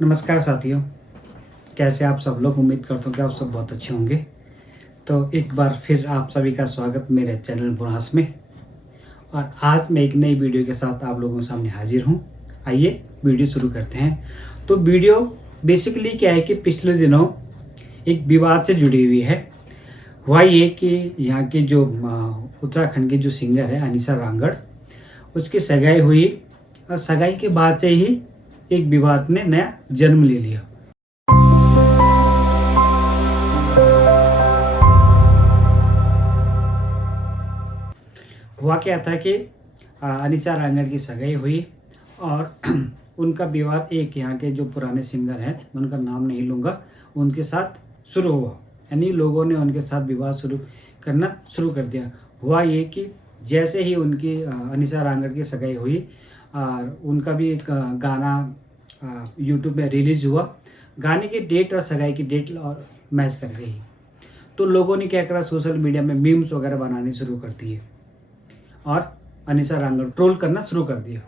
नमस्कार साथियों, कैसे आप सब लोग। उम्मीद करता हूँ कि आप सब बहुत अच्छे होंगे। तो एक बार फिर आप सभी का स्वागत मेरे चैनल बुरास में। और आज मैं एक नई वीडियो के साथ आप लोगों के सामने हाजिर हूँ। आइए वीडियो शुरू करते हैं। तो वीडियो बेसिकली क्या है कि पिछले दिनों एक विवाद से जुड़ी हुई है। हुआ ये कि यहाँ के जो उत्तराखंड के जो सिंगर है अनिशा रांगड़, उसकी सगाई हुई और सगाई के बाद से ही एक विवाद ने नया जन्म ले लिया। हुआ क्या था कि अनिशा रांगड़ की सगाई हुई और उनका विवाद एक यहाँ के जो पुराने सिंगर हैं, मैं उनका नाम नहीं लूँगा, उनके साथ शुरू हुआ। यानी लोगों ने उनके साथ विवाद शुरू करना शुरू कर दिया। हुआ ये कि जैसे ही उनकी अनिशा रांगड़ की सगाई हुई, उनका भी एक गाना यूट्यूब में रिलीज़ हुआ। गाने की डेट और सगाई की डेट और मैच कर गई। तो लोगों ने क्या करा, सोशल मीडिया में मीम्स वगैरह बनाने शुरू कर दिए और अनिशा रांगड़ ट्रोल करना शुरू कर दिया।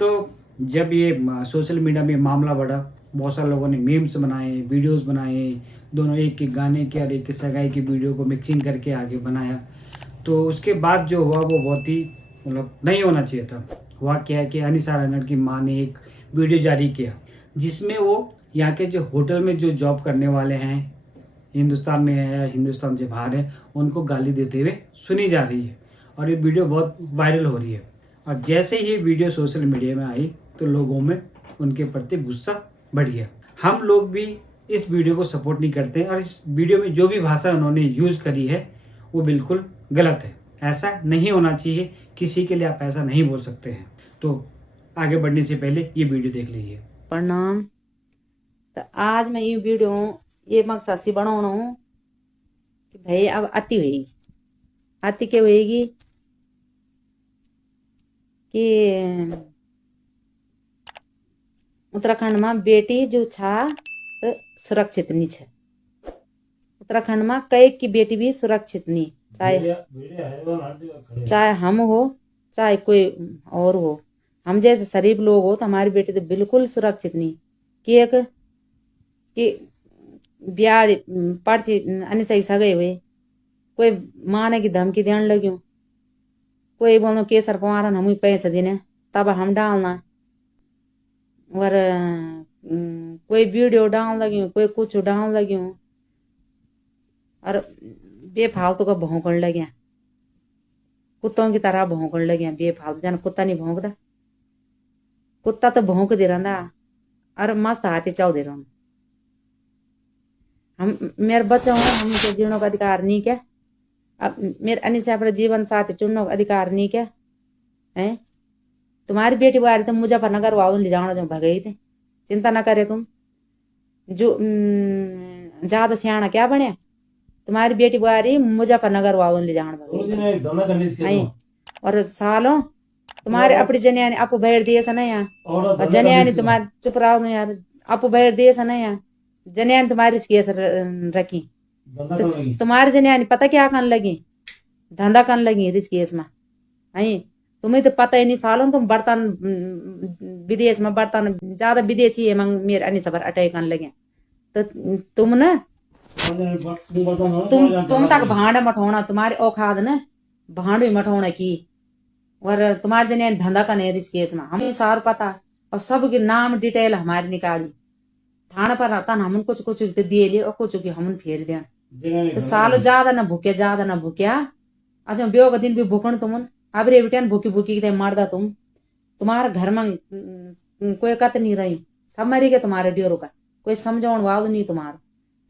तो जब ये सोशल मीडिया में मामला बढ़ा, बहुत सारे लोगों ने मीम्स बनाए, वीडियोस बनाए, दोनों एक एक गाने के और एक की सगाई की वीडियो को मिक्सिंग करके आगे बनाया। तो उसके बाद जो हुआ वो बहुत ही मतलब नहीं होना चाहिए था। हुआ क्या है कि अनिशा रांगड़ की माँ ने एक वीडियो जारी किया जिसमें वो यहाँ के जो होटल में जो जॉब करने वाले हैं, हिंदुस्तान में है या हिंदुस्तान से बाहर है, उनको गाली देते हुए सुनी जा रही है। और ये वीडियो बहुत वायरल हो रही है। और जैसे ही वीडियो सोशल मीडिया में आई तो लोगों में उनके प्रति गुस्सा बढ़ गया। हम लोग भी इस वीडियो को सपोर्ट नहीं करते और इस वीडियो में जो भी भाषा उन्होंने यूज़ करी है वो बिल्कुल गलत है। ऐसा नहीं होना चाहिए, किसी के लिए आप ऐसा नहीं बोल सकते हैं। तो आगे बढ़ने से पहले ये वीडियो देख लीजिए। प्रणाम। तो आज मैं ये वीडियो ये मकसद से बनाना हूँ कि भाई अब अति हुई, अति क्या होएगी कि उत्तराखंड में बेटी जो छा तो सुरक्षित नहीं छे। उत्तराखंड में कई की बेटी भी सुरक्षित नहीं, चाहे हम हो चाहे कोई और हो। हम जैसे शरीफ लोग हो तो हमारी बेटी तो बिल्कुल सुरक्षित नहीं। कि ब्याह पर्ची अनिशा ही सगे हुए, कोई माने की धमकी देने लग्यो, कोई बोलो केसर पवारन हम पैसे देने तब हम डालना, और कोई वीडियो डालने लगी, कोई कुछ डालने लगी और बेफालतू का भौंकने लगे, कुत्तों की तरह भौंकने लगे। बेफालतू जान कुत्ता नहीं भौंकता, कुत्ता तो भौंक दे रहा और मस्त हाथी चाव दे रहा। हम मेरे बच्चों को हम जीने का अधिकार नहीं क्या? अब मेरे अनिशा पर जीवन साथी चुनने का अधिकार नहीं क्या है? तुम्हारी बेटी बारी तुम मुजफ्फरनगर वालों ले जाना जो भगई थे, चिंता ना करे तुम। जो ज्यादा सियाना क्या बने, तुम्हारी बेटी बारी मुजफ्फरनगर वालों ले जाना भगई। और सालों तुम्हारे अपनी जनियानी अपू बैठ दिए सा नहीं यार, जनियानी तुम्हारे चुप रहो ना यार, अपू बैठ दिए सा नहीं यार, जनियानी तुम्हारी केस रखी तो तुम्हारी जनियानी पता क्या करने लगी, धंधा करने लगी रिस केस में। आई तुम्हें तो पता ही नहीं, सालों तुम बर्तन विदेश में बर्तन ज्यादा विदेशी है मेरे अनिशा पर अटैक करने लगे। तो तुम ना तुम तक भांड मठोना, तुम्हारी औखाद न भांड भी मठोना की, और तुम्हारे जने धंधा का नहीं इस केस में हमें सार पता और सबके नाम डिटेल हमारी निकाली थाना पर रहता ना, हम कुछ कुछ दिए लिए और कुछ हम फेर दिया। तो सालो ज्यादा ना भूखे, ज्यादा ना भूखिया। अच्छा ब्यो का दिन भी भूखन तुम अब रे बेटिया भूखी भूखी के मारदा तुम, तुम्हारे घर में कोई कत नहीं रही, सब मरी गए तुम्हारे ड्योरो का, कोई समझाने वाल नहीं तुम्हारा।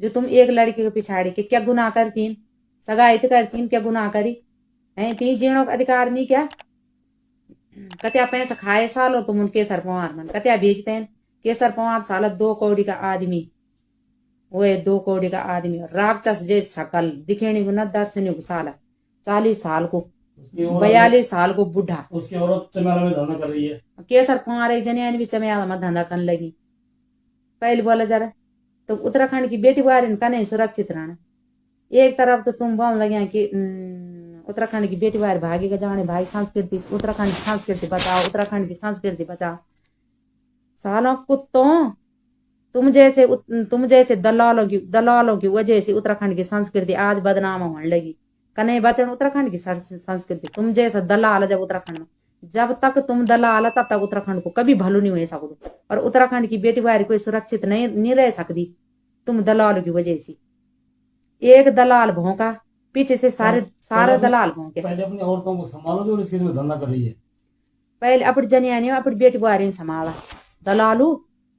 जो तुम एक लड़की के पिछाड़ी के क्या गुनाह करतीन, सगाई तो करतीन, क्या गुनाह करी है? ती जीणो का अधिकार नहीं क्या? कत्या पैसा खाए सालो तुम केसर पवार मन कत्या बेचते हैं। केसर पवार साला 2 कौड़ी का आदमी, वो 2 कौड़ी का आदमी राक्षस जैसे सकल दिखेणी को न दर्शनी को साला 40 साल को 42 साल को बुढ़ा, उसकी औरत चमेला में धंधा कर रही है। केसर पवार एक जनियान भी चमेला में धंधा करने लगी। पहले बोला जरा तो उत्तराखंड की बेटी बारी का नहीं सुरक्षित रहना। एक तरफ तो तुम बोल लगे कि उत्तराखंड की बेटी बाहर भागेगा जाने, भाई संस्कृति उत्तराखंड की संस्कृति बचाओ, उत्तराखंड की संस्कृति बचाओ। सालों कुत्तों तुम जैसे दलालों की वजह से उत्तराखंड की संस्कृति आज बदनाम होने लगी। कने बचन उत्तराखंड की संस्कृति, तुम जैसा दलाल जब उत्तराखंड में, जब तक तुम दलाल तब तक उत्तराखंड को कभी भलो नहीं हो सकते। और उत्तराखंड की बेटी बारी कोई सुरक्षित नहीं रह सकती तुम दलालों की वजह से। एक दलाल भौंका, पीछे से सारे दलाल भौंके। पहले अपनी औरतों को संभालो जो इसके में धंधा कर रही है। पहले अपनी जनियानी अपनी बेटी बारी संभाला, दलालू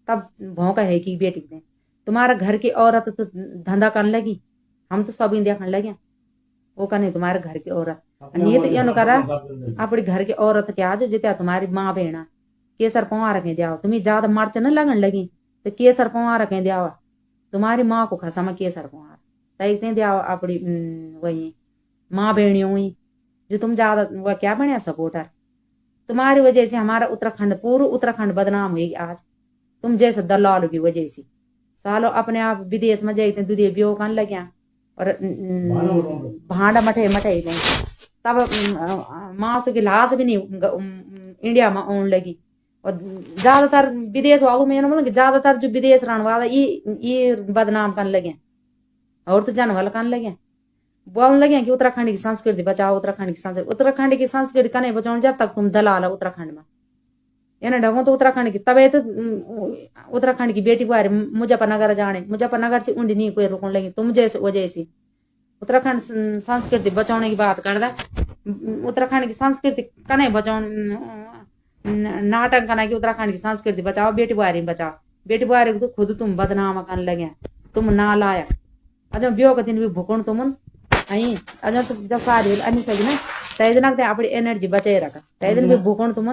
तब भौंका है कि बेटी ने तुम्हारा घर की औरत तो धंधा करने लगी, हम तो सब देखने लगे वो करने तुम्हारे घर की औरत नहीं तो यन करा अपने घर की औरत क्या जो जित्या तुम्हारी माँ बहना केसर पवा रखे दिया तुम्हें ज्यादा मर्च न लगन लगी तो केसर पवा रखे दिया तुम्हारी माँ को खसम केसर पवा तय दिया अपनी वही माँ बहनियों हुई जो तुम ज्यादा वह क्या बने सपोर्टर। तुम्हारी वजह से हमारा उत्तराखंड पूरा उत्तराखंड बदनाम हुई आज, तुम जैसे दलालों की वजह से। सालों अपने आप विदेश में जाते दूधे ब्यो करने लगे और भांडा मठे नहीं तब मांस की लाश भी नहीं इंडिया में आने लगी। और ज्यादातर विदेश वालों में मतलब ज्यादातर जो विदेश रहने वाला ये बदनाम करने लगे और तो जानवर करने लगे, बोलने लगे कि उत्तराखंड की संस्कृति बचाओ, उत्तराखंड की संस्कृति कने बचाओ जब तक तुम दलाल हो उत्तराखंड में। यानी ढंगो तो उत्तराखंड की तबे तो उत्तराखंड की बेटी को मुजफ्फरनगर जाने, मुजफ्फरनगर से उंडी नहीं कोई रोकने लगी तुम जैसे वजह से। उत्तराखंड संस्कृति बचाने की बात कर दे, उत्तराखंड की संस्कृति कने बचाओ, नाटक करना कि उत्तराखंड की संस्कृति बचाओ, बेटी बुआरी बचाओ। बेटी बुआरी को खुद तुम बदनाम करने लगे, तुम ना लाया अजो ब्यो के दिन भी भूकण तुम आई अजो तो जब शादी अन्य सही ना तय दिन अपनी एनर्जी बचाए रखा, तय दिन भी भूकण तुम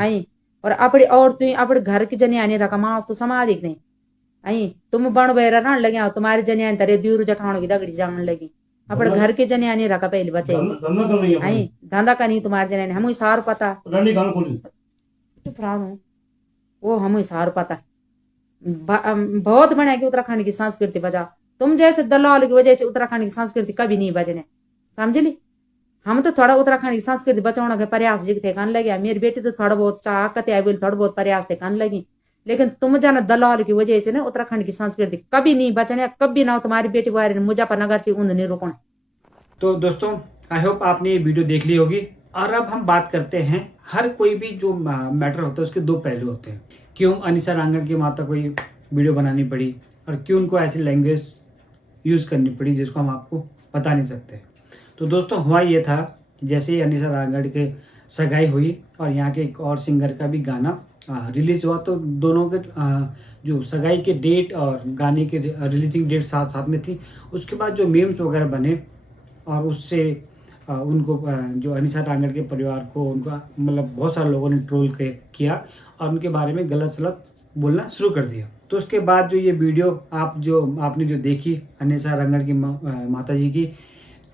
आई और अपनी और तुम अपने घर की जनियानी रखा मास तो सामाजिक नहीं आई तुम बण बेरा रहने लगे तुम्हारी जनियानी तरे दूर जठाणों की दगड़ी जाने लगी, अपने घर की जनियानी रखा पहले बचाई आई धंधा करनी तुम्हारी जनियानी हम सार पता वो हम सार पता बहुत बढ़िया कि उत्तराखंड की संस्कृति बचा। तुम जैसे दलाल की वजह से उत्तराखंड की संस्कृति कभी नहीं बचने, समझ ली। हम तो थोड़ा उत्तराखंड की संस्कृति बचाने के प्रयास जितने करने लगे, मेरी बेटी तो थोड़ा बहुत ताकत आई बोली थोड़ा बहुत प्रयास थे करने लगी, लेकिन तुम जाना दलाल की वजह से ना उत्तराखंड की संस्कृति कभी नहीं बचने, कभी ना तुम्हारी बेटी बारे मुजफ्फरनगर से ऊंध नहीं रोकने। तो दोस्तों आई होप आपने ये वीडियो देख ली होगी। और अब हम बात करते हैं, हर कोई भी जो मैटर होता है उसके दो पहलू होते हैं। क्यों अनिशा रांगड़ की माता को ये वीडियो बनानी पड़ी और क्यों उनको ऐसी लैंग्वेज यूज़ करनी पड़ी जिसको हम आपको बता नहीं सकते। तो दोस्तों हुआ ये था कि जैसे ही अनिशा रांगड़ के सगाई हुई और यहाँ के एक और सिंगर का भी गाना रिलीज हुआ, तो दोनों के जो सगाई के डेट और गाने के रिलीजिंग डेट साथ साथ में थी। उसके बाद जो मीम्स वगैरह बने और उससे उनको जो अनिशा रांगड़ के परिवार को उनका मतलब बहुत सारे लोगों ने ट्रोल किया और उनके बारे में गलत सलत बोलना शुरू कर दिया। तो उसके बाद जो ये वीडियो आपने जो देखी अनिशा रांगड़ की माता जी की,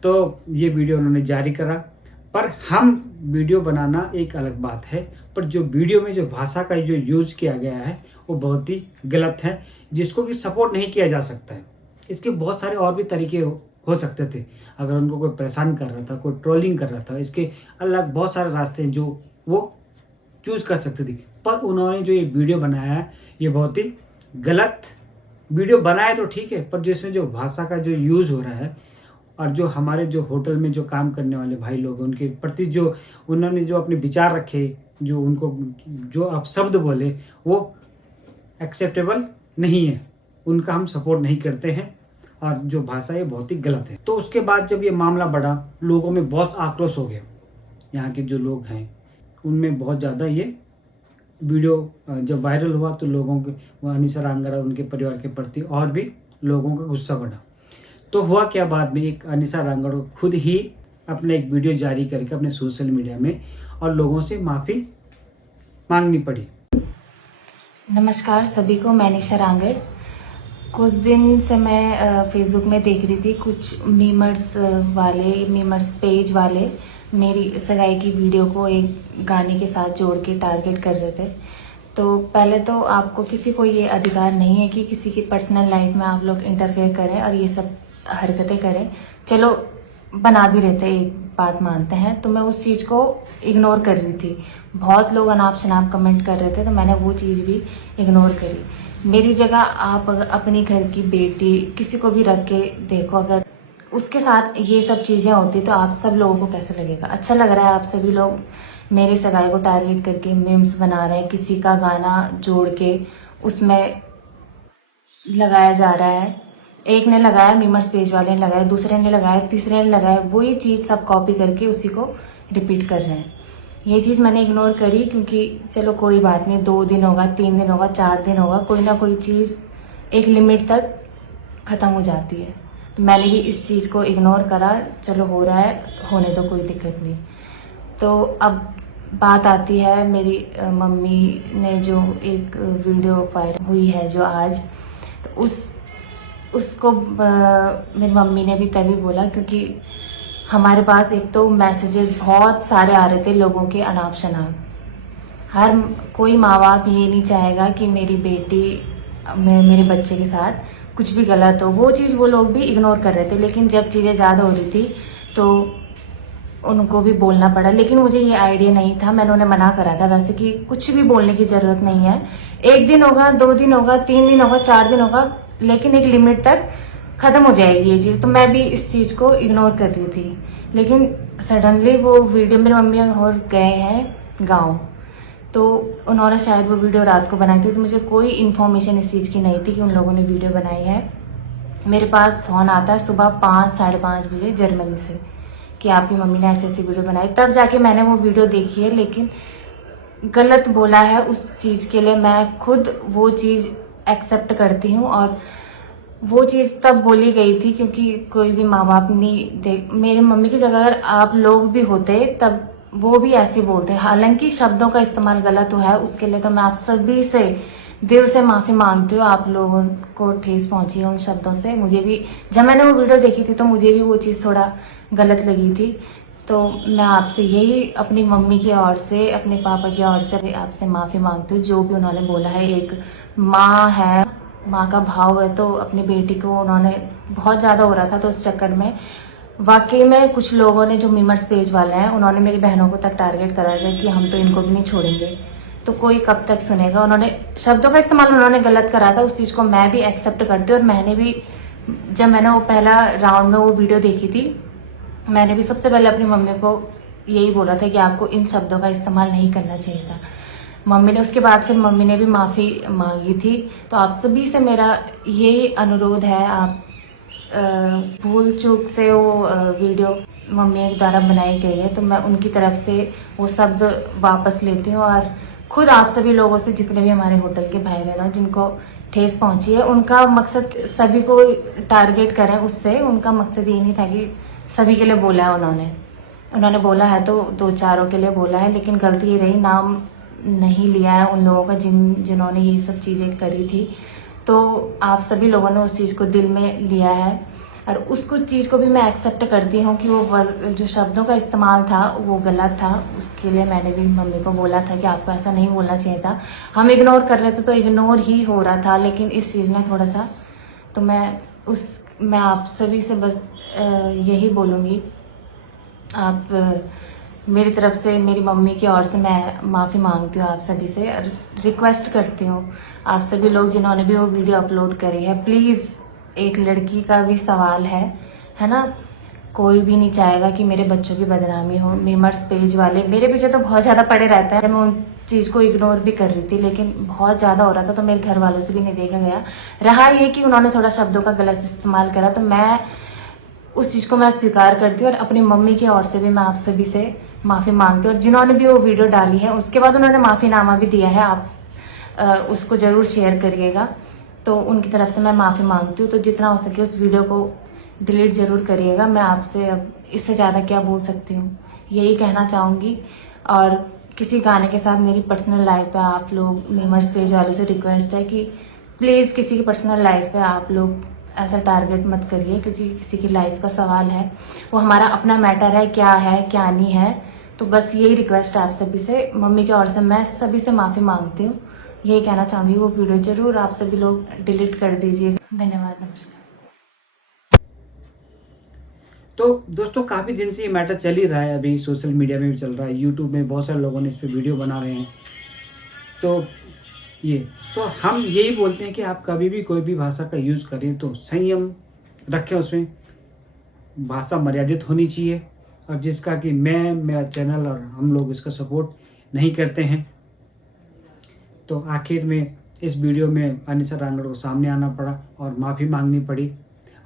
तो ये वीडियो उन्होंने जारी करा। पर हम वीडियो बनाना एक अलग बात है, पर जो वीडियो में जो भाषा का जो यूज किया गया है वो बहुत ही गलत है, जिसको कि सपोर्ट नहीं किया जा सकता है। इसके बहुत सारे और भी तरीके हो सकते थे। अगर उनको कोई परेशान कर रहा था, कोई ट्रोलिंग कर रहा था, इसके अलग बहुत सारे रास्ते हैं जो वो चूज कर सकते थे। पर उन्होंने जो ये वीडियो बनाया है ये बहुत ही गलत वीडियो बनाया। तो ठीक है, पर जिसमें जो भाषा का जो यूज़ हो रहा है और जो हमारे जो होटल में जो काम करने वाले भाई लोग उनके प्रति जो उन्होंने जो अपने विचार रखे, जो उनको जो आप शब्द बोले वो एक्सेप्टेबल नहीं है, उनका हम सपोर्ट नहीं करते हैं और जो भाषा है बहुत ही गलत है। तो उसके बाद जब ये मामला बढ़ा, लोगों में बहुत आक्रोश हो गया। यहाँ के जो लोग हैं उनमें बहुत ज़्यादा ये वीडियो जब वायरल हुआ तो लोगों के अनिशा रांगड़ उनके परिवार के प्रति और भी लोगों का गुस्सा बढ़ा। तो हुआ क्या, बाद में एक अनिशा रांगड़ को खुद ही अपने एक वीडियो जारी करके अपने सोशल मीडिया में और लोगों से माफ़ी मांगनी पड़ी। नमस्कार सभी को, मैं अनिशा रांगड़। कुछ दिन से मैं फेसबुक में देख रही थी कुछ मीमर्स पेज वाले मेरी सगाई की वीडियो को एक गाने के साथ जोड़ के टारगेट कर रहे थे। तो पहले तो आपको किसी को ये अधिकार नहीं है कि किसी की पर्सनल लाइफ में आप लोग इंटरफेयर करें और ये सब हरकतें करें। चलो बना भी रहते, एक बात मानते हैं, तो मैं उस चीज़ को इग्नोर कर रही थी। बहुत लोग अनाप शनाप कमेंट कर रहे थे तो मैंने वो चीज़ भी इग्नोर करी। मेरी जगह आप अगर अपनी घर की बेटी किसी को भी रख के देखो, अगर उसके साथ ये सब चीज़ें होती तो आप सब लोगों को कैसे लगेगा। अच्छा लग रहा है आप सभी लोग मेरी सगाई को टारगेट करके मीम्स बना रहे हैं, किसी का गाना जोड़ के उसमें लगाया जा रहा है। एक ने लगाया, मीमर्स पेज वाले ने लगाया, दूसरे ने लगाया, तीसरे ने लगाया, वही चीज़ सब कॉपी करके उसी को रिपीट कर रहे हैं। ये चीज़ मैंने इग्नोर करी क्योंकि चलो कोई बात नहीं, 2 दिन होगा, 3 दिन होगा, 4 दिन होगा, कोई ना कोई चीज़ एक लिमिट तक ख़त्म हो जाती है। तो मैंने भी इस चीज़ को इग्नोर करा, चलो हो रहा है, होने दो, कोई दिक्कत नहीं। तो अब बात आती है मेरी मम्मी ने जो एक वीडियो वायरल हुई है जो आज, तो उसको मेरी मम्मी ने भी तभी बोला क्योंकि हमारे पास एक तो मैसेजेस बहुत सारे आ रहे थे लोगों के अनाप शनाप। हर कोई माँ बाप ये नहीं चाहेगा कि मेरी बेटी मेरे बच्चे के साथ कुछ भी गलत हो, वो चीज़ वो लोग भी इग्नोर कर रहे थे। लेकिन जब चीज़ें ज़्यादा हो रही थी तो उनको भी बोलना पड़ा, लेकिन मुझे ये आइडिया नहीं था, मैंने उन्हें मना करा था वैसे कि कुछ भी बोलने की ज़रूरत नहीं है। 1 दिन होगा, 2 दिन होगा, 3 दिन होगा, 4 दिन होगा, लेकिन एक लिमिट तक ख़त्म हो जाएगी ये चीज़। तो मैं भी इस चीज़ को इग्नोर कर रही थी, लेकिन सडनली वो वीडियो मेरी मम्मी और गए हैं गाँव, तो उन्होंने शायद वो वीडियो रात को बनाई थी। तो मुझे कोई इन्फॉर्मेशन इस चीज़ की नहीं थी कि उन लोगों ने वीडियो बनाई है। मेरे पास फ़ोन आता है सुबह 5 साढ़े 5 बजे जर्मनी से कि आपकी मम्मी ने ऐसी ऐसी वीडियो बनाई, तब जाके मैंने वो वीडियो देखी है। लेकिन गलत बोला है उस चीज़ के लिए मैं खुद वो चीज़ एक्सेप्ट करती हूँ, और वो चीज़ तब बोली गई थी क्योंकि कोई भी माँ बाप नहीं मेरे मम्मी की जगह अगर आप लोग भी होते तब वो भी ऐसे बोलते। हालांकि शब्दों का इस्तेमाल गलत है, उसके लिए तो मैं आप सभी से दिल से माफ़ी मांगती हूँ। आप लोगों को ठेस पहुंची है उन शब्दों से। मुझे भी जब मैंने वो वीडियो देखी थी तो मुझे भी वो चीज़ थोड़ा गलत लगी थी। तो मैं आपसे यही अपनी मम्मी की ओर से, अपने पापा की ओर से आपसे माफ़ी मांगती हूँ। जो भी उन्होंने बोला है, एक माँ है, माँ का भाव है, तो अपनी बेटी को उन्होंने बहुत ज़्यादा हो रहा था तो उस चक्कर में वाकई में कुछ लोगों ने, जो मीमर्स पेज वाले हैं, उन्होंने मेरी बहनों को तक टारगेट करा था कि हम तो इनको भी नहीं छोड़ेंगे। तो कोई कब तक सुनेगा। उन्होंने शब्दों का इस्तेमाल उन्होंने गलत करा था, उस चीज़ को मैं भी एक्सेप्ट करती हूँ। और मैंने भी जब मैंने वो पहला राउंड में वो वीडियो देखी थी, मैंने भी सबसे पहले अपनी मम्मी को यही बोला था कि आपको इन शब्दों का इस्तेमाल नहीं करना चाहिए था। मम्मी ने उसके बाद फिर मम्मी ने भी माफ़ी मांगी थी। तो आप सभी से मेरा यही अनुरोध है, आप भूल चूक से वो वीडियो मम्मी के द्वारा बनाई गई है तो मैं उनकी तरफ से वो शब्द वापस लेती हूँ। और खुद आप सभी लोगों से, जितने भी हमारे होटल के भाई बहन हैं जिनको ठेस पहुंची है, उनका मकसद सभी को टारगेट करें, उससे उनका मकसद ये नहीं था कि सभी के लिए बोला है उन्होंने बोला है तो 2-4 के लिए बोला है, लेकिन गलती ये रही, नाम नहीं लिया है उन लोगों का जिन्होंने ये सब चीज़ें करी थी। तो आप सभी लोगों ने उस चीज़ को दिल में लिया है और उसको चीज़ को भी मैं एक्सेप्ट करती हूँ कि वो जो शब्दों का इस्तेमाल था वो गलत था। उसके लिए मैंने भी मम्मी को बोला था कि आपको ऐसा नहीं बोलना चाहिए था। हम इग्नोर कर रहे थे तो इग्नोर ही हो रहा था, लेकिन इस चीज़ में थोड़ा सा तो मैं आप सभी से बस यही बोलूँगी, आप मेरी तरफ से, मेरी मम्मी की ओर से मैं माफ़ी मांगती हूँ आप सभी से। रिक्वेस्ट करती हूँ आप सभी लोग जिन्होंने भी वो वीडियो अपलोड करी है, प्लीज़, एक लड़की का भी सवाल है ना, कोई भी नहीं चाहेगा कि मेरे बच्चों की बदनामी हो। मीमर्स पेज वाले मेरे पीछे तो बहुत ज़्यादा पड़े रहते हैं, मैं उन चीज़ को इग्नोर भी कर रही थी, लेकिन बहुत ज़्यादा हो रहा था तो मेरे घर वालों से भी नहीं देखा गया। रहा ये कि उन्होंने थोड़ा शब्दों का गलत इस्तेमाल करा, तो मैं उस चीज़ को मैं स्वीकार करती हूँ और अपनी मम्मी की ओर से भी मैं आप सभी से माफ़ी मांगती हूँ। और जिन्होंने भी वो वीडियो डाली है उसके बाद उन्होंने माफ़ीनामा भी दिया है, आप उसको ज़रूर शेयर करिएगा। तो उनकी तरफ से मैं माफ़ी मांगती हूँ। तो जितना हो सके उस वीडियो को डिलीट ज़रूर करिएगा। मैं आपसे अब इससे ज़्यादा क्या बोल सकती हूँ, यही कहना चाहूँगी। और किसी गाने के साथ मेरी पर्सनल लाइफ पे आप लोग, मीमर्स पेज वालों से रिक्वेस्ट है कि प्लीज़ किसी की पर्सनल लाइफ पे आप लोग ऐसा टारगेट मत करिए, क्योंकि किसी की लाइफ का सवाल है, वो हमारा अपना मैटर है क्या नहीं है। तो बस यही रिक्वेस्ट है आप सभी से, मम्मी की ओर से मैं सभी से माफ़ी मांगती हूँ। यही कहना चाहूँगी, वो वीडियो जरूर आप सभी लोग डिलीट कर दीजिए। धन्यवाद, नमस्कार। तो दोस्तों, काफ़ी दिन से ये मैटर चल ही रहा है, अभी सोशल मीडिया में भी चल रहा है, यूट्यूब में बहुत सारे लोगों ने इस पर वीडियो बना रहे हैं। तो ये तो हम यही बोलते हैं कि आप कभी भी कोई भी भाषा का यूज़ करें तो संयम रखें, उसमें भाषा मर्यादित होनी चाहिए, और जिसका कि मैं, मेरा चैनल और हम लोग इसका सपोर्ट नहीं करते हैं। तो आखिर में इस वीडियो में अनिशा रांगड़ को सामने आना पड़ा और माफ़ी मांगनी पड़ी,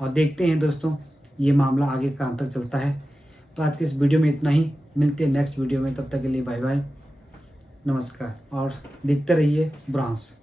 और देखते हैं दोस्तों ये मामला आगे कहाँ तक चलता है। तो आज के इस वीडियो में इतना ही, मिलते हैं नेक्स्ट वीडियो में, तब तक के लिए बाय बाय, नमस्कार, और देखते रहिए ब्रांस।